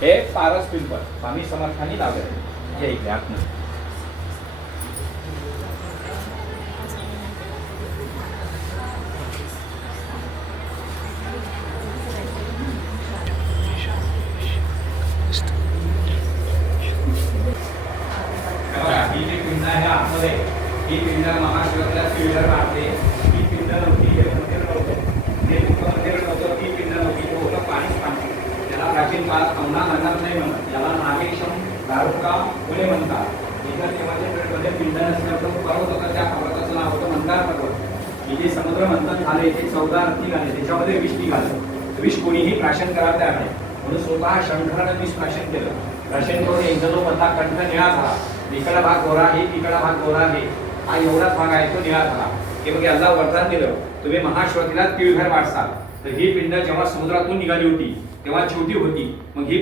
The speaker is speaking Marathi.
हे पारस पिंपळ स्वामी समर्थांनी लावले हे इकडे आतमध्ये. ही जी पिंड आहे आतमध्ये ही पिंड महाशिवरात्रीला पिंडर मारते. ही पिंड नव्हती, हे मंदिर नव्हतं, हे मंदिर नव्हतं, ती पिंड नव्हती, तो होता पाणीच पाणी. त्याला प्राचीन काळात अवना म्हणत नाही म्हणत, याला नागेशम दारुका मुळे म्हणतात. इतर देवाच्या पिंडमध्ये पिंड नसल्याचं पर्वत होता, त्या पर्वताचं नाव होतं मंदार पर्वत. इथे समुद्र मंथन झाले, इथे 14 रत्न निघाले, त्याच्यामध्ये विष निघालं. विष कोणीही प्राशन करायला तयार नाही म्हणून स्वतः शंकराने विष प्राशन केलं. प्राशन करून एक जो मधला कंठ निळा झाला. इकडा भाग गोरा आहे, तिकडा भाग गोरा आहे, हा एवढाच भाग आहे तो निळा झाला. हे मग याला वरदान दिलं, तुम्ही महाशिवरात्रीला तिळघर वाटसाल. तर ही पिंड जेव्हा समुद्रातून निघाली होती तेव्हा छोटी होती, मग ही